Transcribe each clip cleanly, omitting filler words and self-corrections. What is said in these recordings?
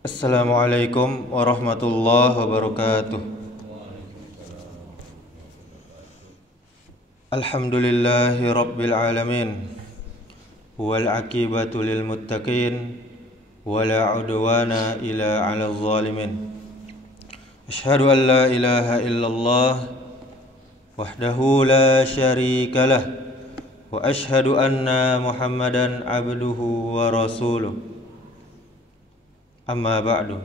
Assalamualaikum warahmatullahi wabarakatuh. Alhamdulillahi rabbil alamin, wal aqibatu lil muttaqin, wala udwana illa 'alal zalimin. Asyhadu an la ilaha illallah wahdahu la syarikalah, wa asyhadu anna Muhammadan abduhu wa rasuluh. Amma ba'du.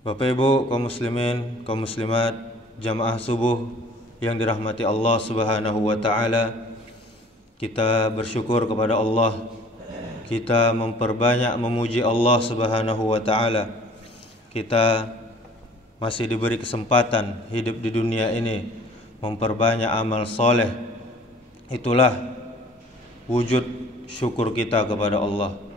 Bapak Ibu kaum muslimin, kaum muslimat, jamaah subuh yang dirahmati Allah Subhanahu wa taala, kita bersyukur kepada Allah. Kita memperbanyak memuji Allah Subhanahu wa taala. Kita masih diberi kesempatan hidup di dunia ini, memperbanyak amal soleh. Itulah wujud syukur kita kepada Allah.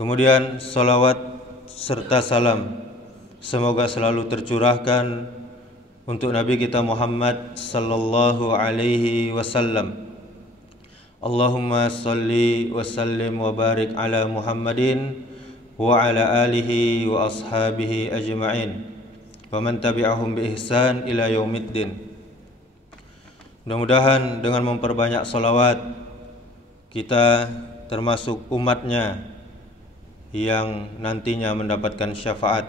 Kemudian salawat serta salam semoga selalu tercurahkan untuk Nabi kita Muhammad sallallahu alaihi wasallam. Allahumma salli wa sallim wa barik ala Muhammadin wa ala alihi wa ashabihi ajma'in wa man tabi'ahum bi ihsan ila yaumiddin. Mudah-mudahan dengan memperbanyak salawat kita termasuk umatnya yang nantinya mendapatkan syafaat.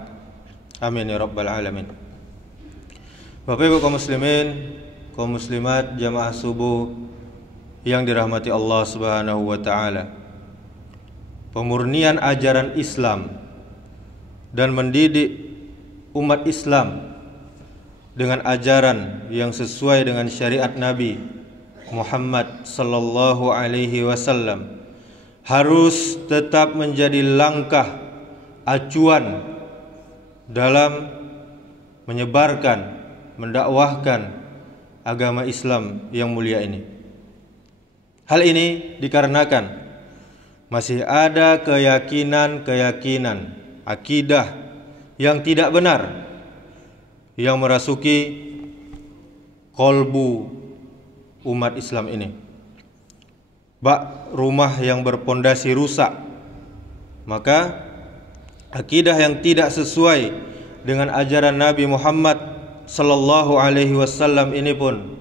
Amin ya rabbal alamin. Bapak Ibu kaum muslimin, kaum muslimat, jamaah subuh yang dirahmati Allah Subhanahu wa taala. Pemurnian ajaran Islam dan mendidik umat Islam dengan ajaran yang sesuai dengan syariat Nabi Muhammad sallallahu alaihi wasallam harus tetap menjadi langkah acuan dalam menyebarkan, mendakwahkan agama Islam yang mulia ini. Hal ini dikarenakan masih ada keyakinan-keyakinan, akidah yang tidak benar yang merasuki kolbu umat Islam ini. Bak rumah yang berpondasi rusak, maka akidah yang tidak sesuai dengan ajaran Nabi Muhammad sallallahu alaihi wasallam ini pun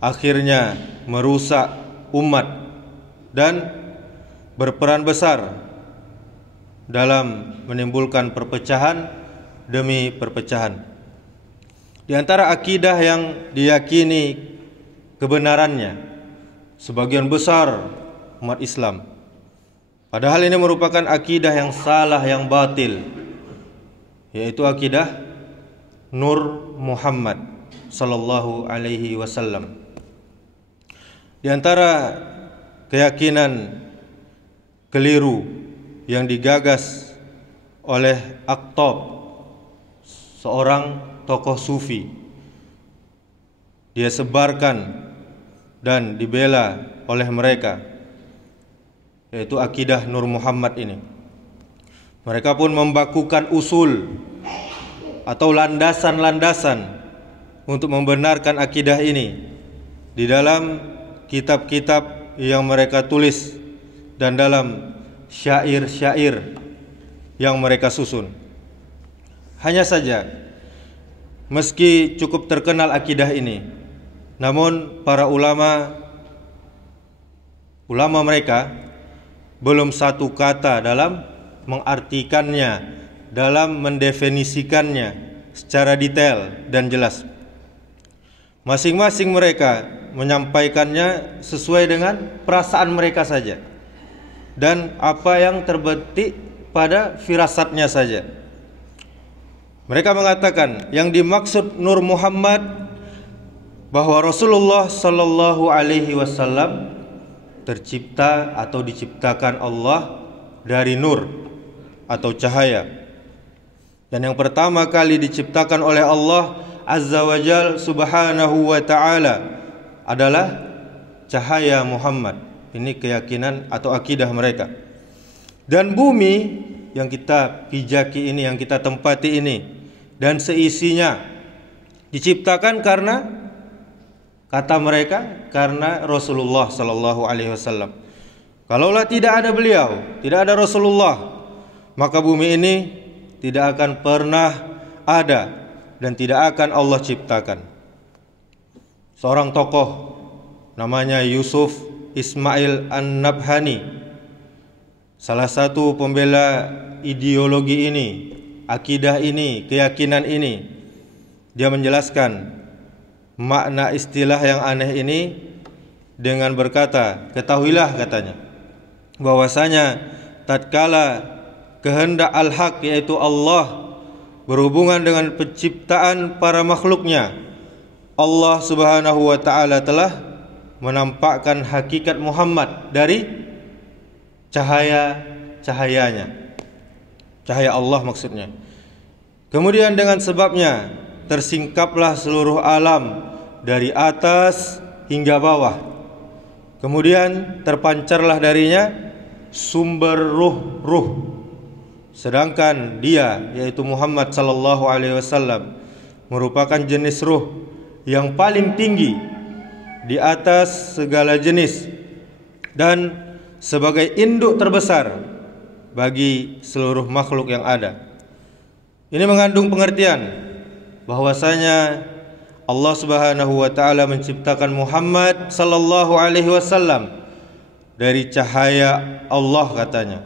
akhirnya merusak umat dan berperan besar dalam menimbulkan perpecahan demi perpecahan. Di antara akidah yang diyakini kebenarannya sebagian besar umat Islam, padahal ini merupakan akidah yang salah, yang batil, yaitu akidah Nur Muhammad sallallahu alaihi wasallam. Di antara keyakinan keliru yang digagas oleh Aqtab, seorang tokoh sufi, dia sebarkan dan dibela oleh mereka, yaitu akidah Nur Muhammad ini. Mereka pun membakukan usul atau landasan-landasan untuk membenarkan akidah ini di dalam kitab-kitab yang mereka tulis dan dalam syair-syair yang mereka susun. Hanya saja, meski cukup terkenal akidah ini, namun para ulama mereka belum satu kata dalam mengartikannya, dalam mendefinisikannya secara detail dan jelas. Masing-masing mereka menyampaikannya sesuai dengan perasaan mereka saja dan apa yang terbetik pada firasatnya saja. Mereka mengatakan yang dimaksud Nur Muhammad bahwa Rasulullah sallallahu alaihi wasallam tercipta atau diciptakan Allah dari nur atau cahaya. Dan yang pertama kali diciptakan oleh Allah Azza wa Jal subhanahu wa ta'ala adalah cahaya Muhammad. Ini keyakinan atau akidah mereka. Dan bumi yang kita pijaki ini, yang kita tempati ini, dan seisinya diciptakan karena, kata mereka, karena Rasulullah sallallahu alaihi wasallam. Kalaulah tidak ada beliau, tidak ada Rasulullah, maka bumi ini tidak akan pernah ada dan tidak akan Allah ciptakan. Seorang tokoh namanya Yusuf Ismail An-Nabhani, salah satu pembela ideologi ini, akidah ini, keyakinan ini, dia menjelaskan makna istilah yang aneh ini dengan berkata, ketahuilah katanya, bahwasanya tatkala kehendak al-haq yaitu Allah berhubungan dengan penciptaan para makhluknya, Allah Subhanahu wa taala telah menampakkan hakikat Muhammad dari cahayanya, cahaya Allah maksudnya. Kemudian dengan sebabnya tersingkaplah seluruh alam dari atas hingga bawah. Kemudian terpancarlah darinya sumber ruh. Sedangkan dia yaitu Muhammad sallallahu alaihi wasallam merupakan jenis ruh yang paling tinggi di atas segala jenis dan sebagai induk terbesar bagi seluruh makhluk yang ada. Ini mengandung pengertian bahwasanya Allah Subhanahu wa taala menciptakan Muhammad sallallahu alaihi wasallam dari cahaya Allah katanya.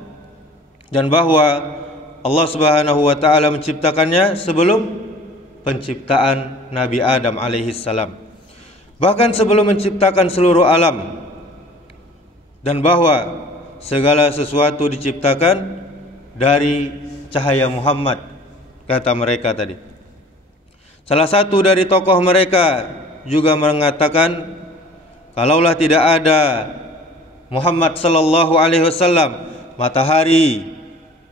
Dan bahwa Allah Subhanahu wa taala menciptakannya sebelum penciptaan Nabi Adam alaihi salam. Bahkan sebelum menciptakan seluruh alam. Dan bahwa segala sesuatu diciptakan dari cahaya Muhammad, kata mereka tadi. Salah satu dari tokoh mereka juga mengatakan, kalaulah tidak ada Muhammad sallallahu alaihi wasallam, matahari,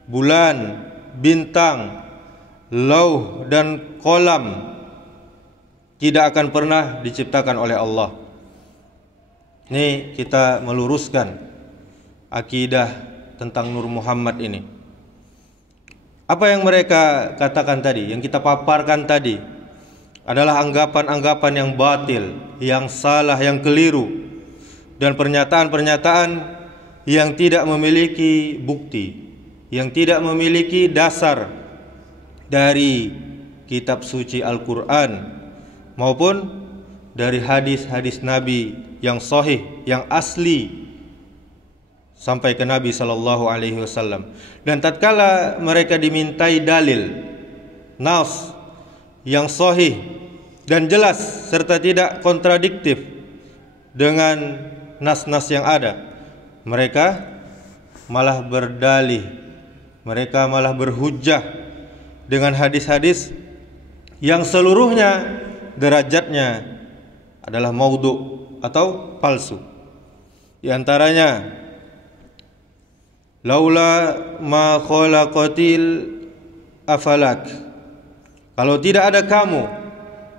bulan, bintang, lauh dan kolam tidak akan pernah diciptakan oleh Allah. Ini kita meluruskan akidah tentang Nur Muhammad ini. Apa yang mereka katakan tadi, yang kita paparkan tadi, adalah anggapan-anggapan yang batil, yang salah, yang keliru, dan pernyataan-pernyataan yang tidak memiliki bukti, yang tidak memiliki dasar dari kitab suci Al-Quran maupun dari hadis-hadis Nabi yang sahih, yang asli sampai ke Nabi sallallahu alaihi wasallam. Dan tatkala mereka dimintai dalil, nas yang sahih dan jelas serta tidak kontradiktif dengan nas-nas yang ada, mereka malah berdalih, mereka malah berhujjah dengan hadis-hadis yang seluruhnya derajatnya adalah maudhu atau palsu. Di antaranya, laula ma khalaqatil afalak, kalau tidak ada kamu,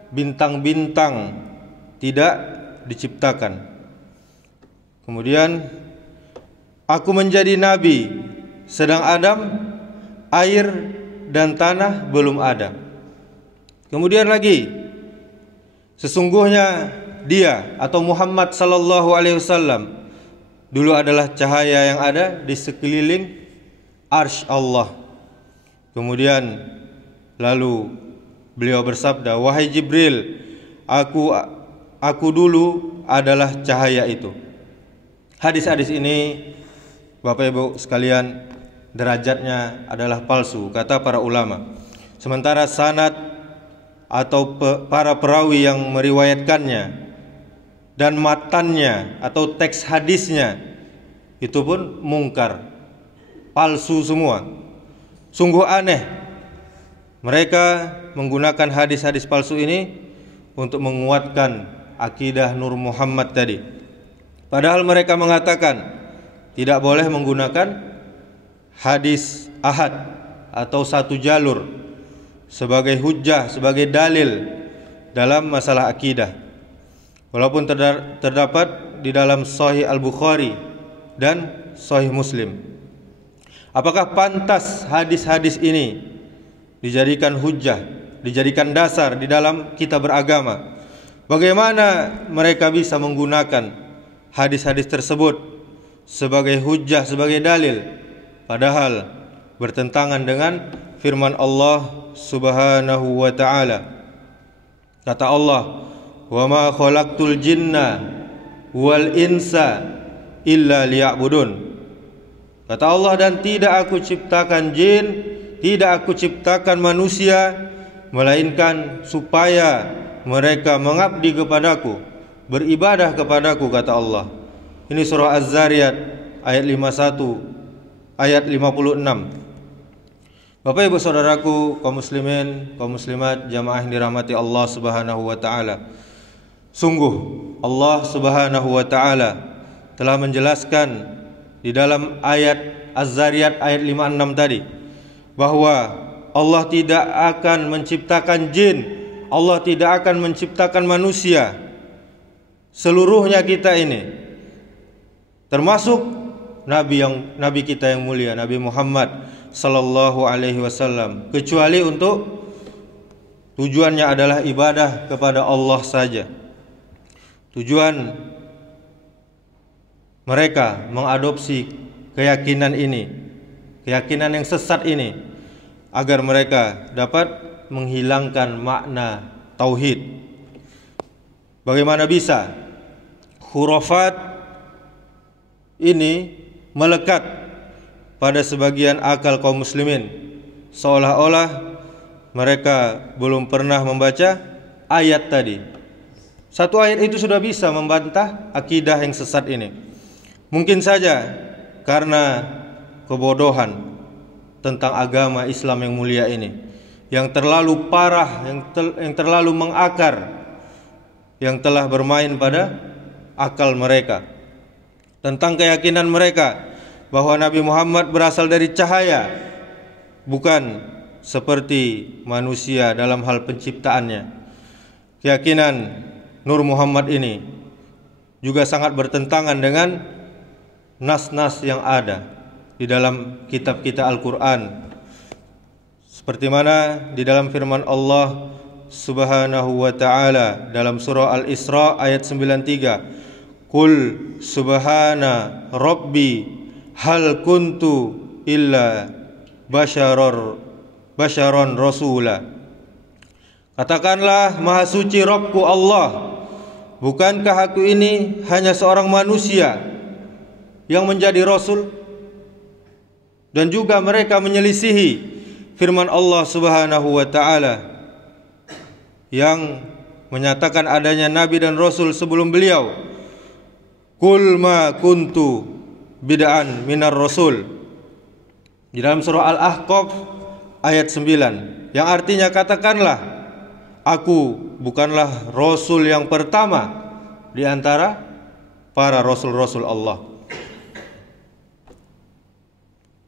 bintang-bintang tidak diciptakan. Kemudian, aku menjadi nabi, sedang Adam, air dan tanah belum ada. Kemudian lagi, sesungguhnya dia atau Muhammad sallallahu alaihi wasallam dulu adalah cahaya yang ada di sekeliling arsy Allah. Kemudian lalu beliau bersabda, wahai Jibril, aku dulu adalah cahaya itu. Hadis-hadis ini, Bapak Ibu sekalian, derajatnya adalah palsu, kata para ulama. Sementara sanad atau para perawi yang meriwayatkannya dan matannya atau teks hadisnya itu pun mungkar, palsu semua. Sungguh aneh mereka menggunakan hadis-hadis palsu ini untuk menguatkan akidah Nur Muhammad tadi. Padahal mereka mengatakan tidak boleh menggunakan hadis ahad atau satu jalur sebagai hujjah, sebagai dalil dalam masalah akidah. Walaupun terdapat di dalam Sahih Al-Bukhari dan Sahih Muslim. Apakah pantas hadis-hadis ini dijadikan hujjah, dijadikan dasar di dalam kita beragama? Bagaimana mereka bisa menggunakan hadis-hadis tersebut sebagai hujjah, sebagai dalil, padahal bertentangan dengan firman Allah Subhanahu wa ta'ala. Kata Allah, "Wa ma khalaqtul jinna wal insa illa liya'budun." Kata Allah, dan tidak aku ciptakan jin, tidak aku ciptakan manusia, melainkan supaya mereka mengabdi kepadaku, beribadah kepadaku, kata Allah. Ini surah Az-Zariyat ayat 51, ayat 56. Bapak Ibu Saudaraku, kaum muslimin, kaum muslimat, jamaah yang dirahmati Allah Subhanahu wa taala. Sungguh Allah Subhanahu wa taala telah menjelaskan di dalam ayat Az-Zariyat ayat 56 tadi bahwa Allah tidak akan menciptakan jin, Allah tidak akan menciptakan manusia. Seluruhnya kita ini, termasuk Nabi kita yang mulia, Nabi Muhammad sallallahu alaihi wasallam, kecuali untuk tujuannya adalah ibadah kepada Allah saja. Tujuan mereka mengadopsi keyakinan ini, keyakinan yang sesat ini, agar mereka dapat menghilangkan makna tauhid. Bagaimana bisa khurafat ini melekat pada sebagian akal kaum muslimin, seolah-olah mereka belum pernah membaca ayat tadi. Satu ayat itu sudah bisa membantah akidah yang sesat ini. Mungkin saja karena kebodohan tentang agama Islam yang mulia ini, yang terlalu parah, yang terlalu mengakar, yang telah bermain pada akal mereka, tentang keyakinan mereka bahwa Nabi Muhammad berasal dari cahaya, bukan seperti manusia dalam hal penciptaannya. Keyakinan Nur Muhammad ini juga sangat bertentangan dengan nas-nas yang ada di dalam kitab kita Al-Quran, seperti mana di dalam firman Allah Subhanahu wa ta'ala dalam surah Al-Isra ayat 93, "Qul subhana rabbi hal kuntu illa basyaron rasula." Katakanlah, maha suci Rabbku Allah, bukankah aku ini hanya seorang manusia yang menjadi rasul? Dan juga mereka menyelisihi firman Allah Subhanahu wa ta'ala yang menyatakan adanya nabi dan rasul sebelum beliau. "Qul ma kuntu bid'an minar rasul." Di dalam surah Al-Ahqaf ayat 9, yang artinya katakanlah, aku bukanlah rasul yang pertama di antara para rasul-rasul Allah.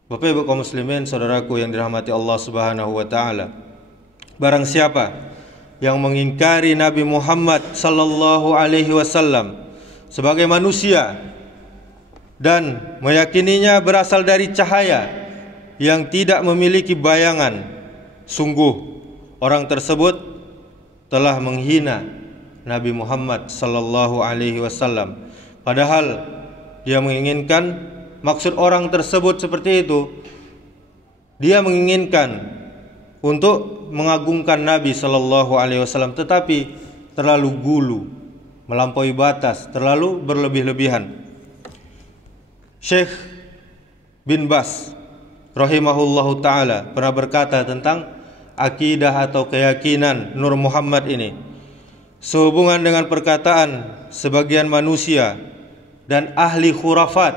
Bapak Ibu kaum muslimin, saudaraku yang dirahmati Allah Subhanahu wa taala, barang siapa yang mengingkari Nabi Muhammad sallallahu alaihi wasallam sebagai manusia dan meyakininya berasal dari cahaya yang tidak memiliki bayangan, sungguh orang tersebut telah menghina Nabi Muhammad sallallahu alaihi wasallam. Padahal dia menginginkan, maksud orang tersebut seperti itu, dia menginginkan untuk mengagungkan Nabi sallallahu alaihi wasallam, tetapi terlalu gulu, melampaui batas, terlalu berlebih-lebihan. Syekh bin Bas rahimahullahu taala pernah berkata tentang akidah atau keyakinan Nur Muhammad ini, sehubungan dengan perkataan sebagian manusia dan ahli khurafat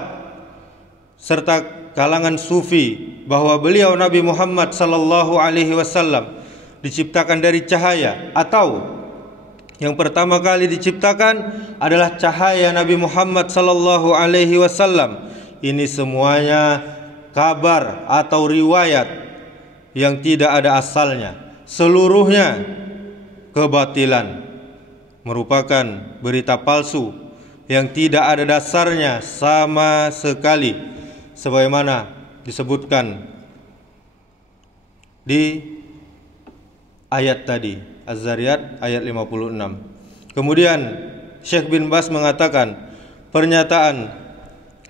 serta kalangan sufi bahwa beliau Nabi Muhammad sallallahu alaihi wasallam diciptakan dari cahaya, atau yang pertama kali diciptakan adalah cahaya Nabi Muhammad sallallahu alaihi wasallam. Ini semuanya kabar atau riwayat yang tidak ada asalnya, seluruhnya kebatilan, merupakan berita palsu yang tidak ada dasarnya sama sekali, sebagaimana disebutkan di ayat tadi, Az-Zariyat ayat 56. Kemudian Syekh bin Bas mengatakan, pernyataan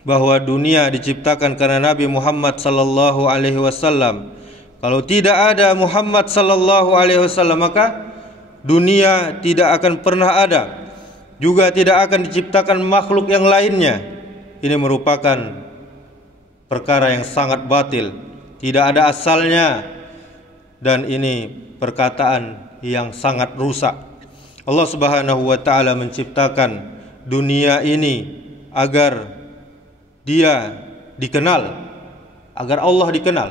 bahwa dunia diciptakan karena Nabi Muhammad sallallahu alaihi wasallam. Kalau tidak ada Muhammad sallallahu alaihi wasallam, maka dunia tidak akan pernah ada. Juga tidak akan diciptakan makhluk yang lainnya. Ini merupakan perkara yang sangat batil, tidak ada asalnya, dan ini perkataan yang sangat rusak. Allah Subhanahu wa taala menciptakan dunia ini agar Dia dikenal, agar Allah dikenal,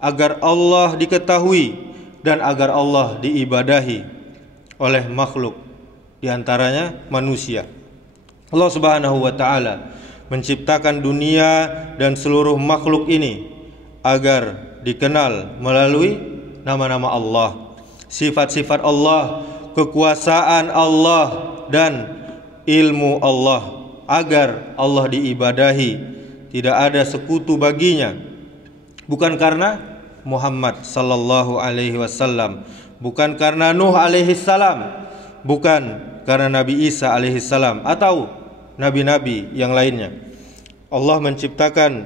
agar Allah diketahui, dan agar Allah diibadahi oleh makhluk, di antaranya manusia. Allah Subhanahu wa taala menciptakan dunia dan seluruh makhluk ini agar dikenal melalui nama-nama Allah, sifat-sifat Allah, kekuasaan Allah, dan ilmu Allah, agar Allah diibadahi, tidak ada sekutu baginya. Bukan karena Muhammad sallallahu alaihi wasallam, bukan karena Nuh alaihi salam, bukan karena Nabi Isa alaihi salam atau nabi-nabi yang lainnya. Allah menciptakan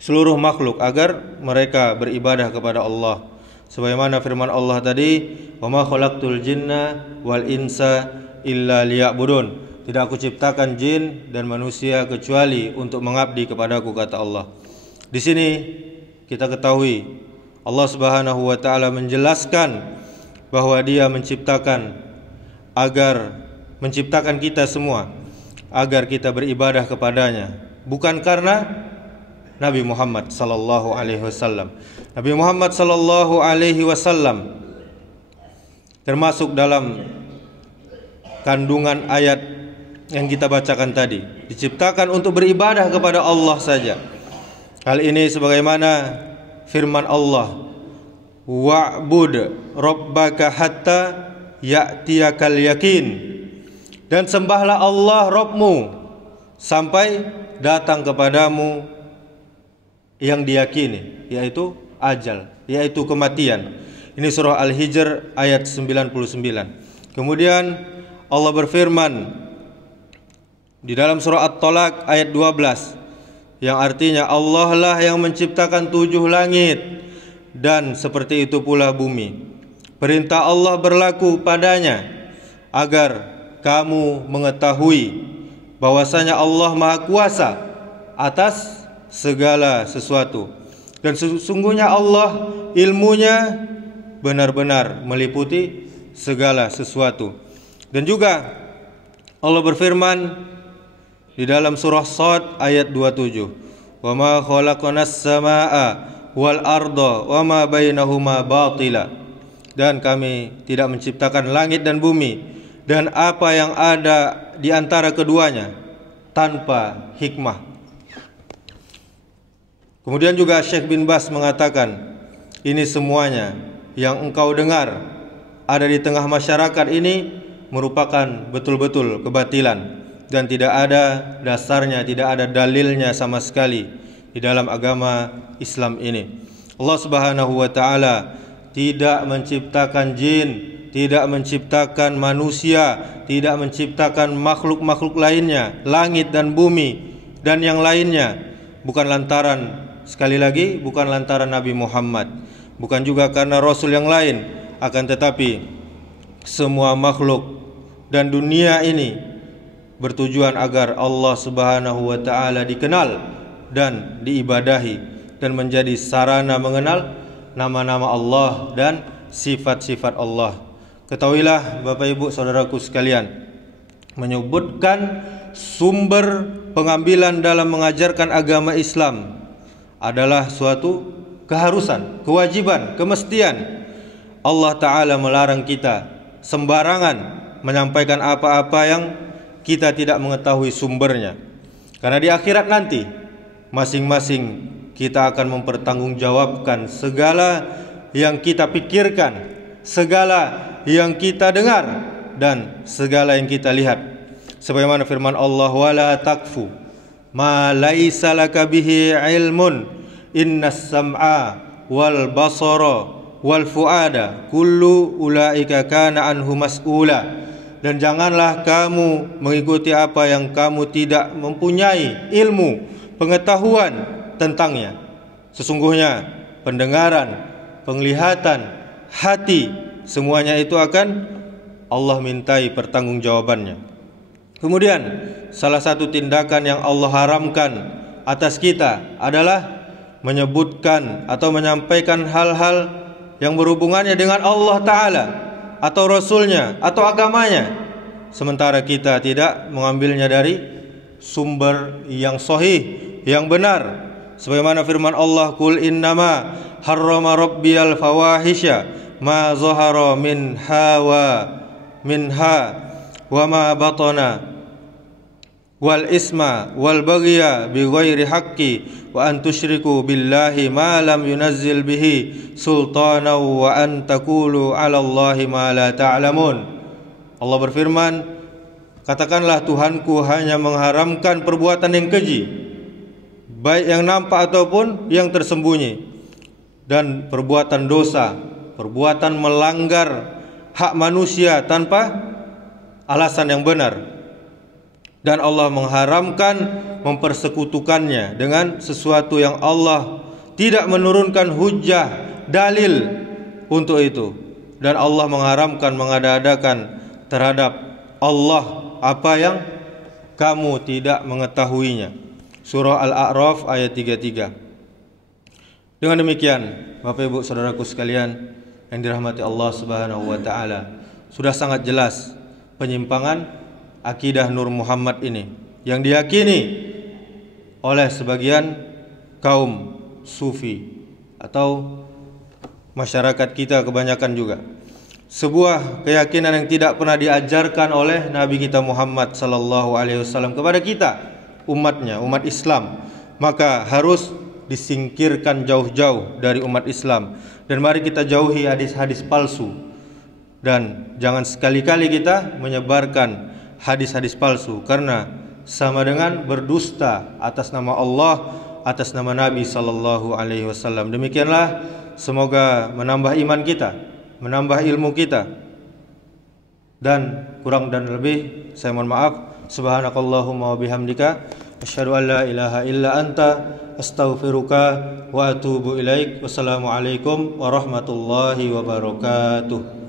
seluruh makhluk agar mereka beribadah kepada Allah. Sebagaimana firman Allah tadi, "Wa ma khalaqtul jinna wal insa illa liya'budun." Tidak aku ciptakan jin dan manusia kecuali untuk mengabdi kepadaku, kata Allah. Di sini kita ketahui Allah Subhanahu wa taala menjelaskan bahwa Dia menciptakan kita semua agar kita beribadah kepadanya, bukan karena Nabi Muhammad sallallahu alaihi wasallam. Nabi Muhammad sallallahu alaihi wasallam termasuk dalam kandungan ayat yang kita bacakan tadi, diciptakan untuk beribadah kepada Allah saja. Hal ini sebagaimana firman Allah, "Wa'bud rabbaka hatta ya'tiyakal yakin." Dan sembahlah Allah Rabbmu sampai datang kepadamu yang diyakini, yaitu ajal, yaitu kematian. Ini surah Al-Hijr ayat 99. Kemudian Allah berfirman di dalam surah At-Talaq ayat 12, yang artinya Allah lah yang menciptakan 7 langit dan seperti itu pula bumi. Perintah Allah berlaku padanya agar kamu mengetahui bahwasanya Allah Maha Kuasa atas segala sesuatu, dan sesungguhnya Allah ilmunya benar-benar meliputi segala sesuatu. Dan juga Allah berfirman di dalam surah Shad ayat 27, "Wa ma khalaqnas samaa'a wal arda wa ma bainahuma batila." Dan kami tidak menciptakan langit dan bumi dan apa yang ada di antara keduanya tanpa hikmah. Kemudian juga Syekh bin Bas mengatakan, ini semuanya yang engkau dengar ada di tengah masyarakat ini merupakan betul-betul kebatilan dan tidak ada dasarnya, tidak ada dalilnya sama sekali di dalam agama Islam ini. Allah Subhanahu wa taala tidak menciptakan jin, tidak menciptakan manusia, tidak menciptakan makhluk-makhluk lainnya, langit dan bumi dan yang lainnya, bukan lantaran, sekali lagi, bukan lantaran Nabi Muhammad, bukan juga karena Rasul yang lain, akan tetapi semua makhluk dan dunia ini bertujuan agar Allah Subhanahu wa taala dikenal dan diibadahi dan menjadi sarana mengenal nama-nama Allah dan sifat-sifat Allah. Ketahuilah Bapak Ibu Saudaraku sekalian, menyebutkan sumber pengambilan dalam mengajarkan agama Islam adalah suatu keharusan, kewajiban, kemestian. Allah Ta'ala melarang kita sembarangan menyampaikan apa-apa yang kita tidak mengetahui sumbernya. Karena di akhirat nanti masing-masing kita akan mempertanggungjawabkan segala yang kita pikirkan, segala yang kita dengar, dan segala yang kita lihat. Sebagaimana firman Allah, "Wala takfu ma laisa laka bihi ilmun innas sam'a wal basara wal fuada kullu ulaika kana anhu mas'ula." dan janganlah kamu mengikuti apa yang kamu tidak mempunyai ilmu, pengetahuan tentangnya. Sesungguhnya pendengaran, penglihatan, hati, semuanya itu akan Allah mintai pertanggungjawabannya. Kemudian salah satu tindakan yang Allah haramkan atas kita adalah menyebutkan atau menyampaikan hal-hal yang berhubungannya dengan Allah Ta'ala atau Rasulnya atau agamanya, sementara kita tidak mengambilnya dari sumber yang sahih, yang benar. Sebagaimana firman Allah, Qul innama harrama rabbiyal fawahisya ma zahara minha wa ma batana wal isma wal bagya bi ghairi haqqi wa an tusyriku billahi ma lam yunazzil bihi sultana wa an taqulu 'ala Allahi ma la ta'lamun. Allah berfirman, katakanlah Tuhanku hanya mengharamkan perbuatan yang keji, baik yang nampak ataupun yang tersembunyi, dan perbuatan dosa, perbuatan melanggar hak manusia tanpa alasan yang benar. Dan Allah mengharamkan mempersekutukannya dengan sesuatu yang Allah tidak menurunkan hujjah, dalil untuk itu. Dan Allah mengharamkan mengada-adakan terhadap Allah apa yang kamu tidak mengetahuinya. Surah Al-A'raf ayat 33. Dengan demikian, Bapak Ibu Saudaraku sekalian yang dirahmati Allah Subhanahu wa taala, sudah sangat jelas penyimpangan akidah Nur Muhammad ini yang diyakini oleh sebagian kaum sufi atau masyarakat kita kebanyakan juga. Sebuah keyakinan yang tidak pernah diajarkan oleh Nabi kita Muhammad sallallahu alaihi wasallam kepada kita, umatnya, umat Islam. Maka harus disingkirkan jauh-jauh dari umat Islam. Dan mari kita jauhi hadis-hadis palsu. Dan jangan sekali-kali kita menyebarkan hadis-hadis palsu, karena sama dengan berdusta atas nama Allah, atas nama Nabi sallallahu alaihi wasallam. Demikianlah, semoga menambah iman kita, menambah ilmu kita. Dan kurang dan lebih saya mohon maaf. Subhanakallahumma wa bihamdika asyhadu an la ilaha illa anta astaghfiruka wa atubu ilaik. Wassalamualaikum warahmatullahi wabarakatuh.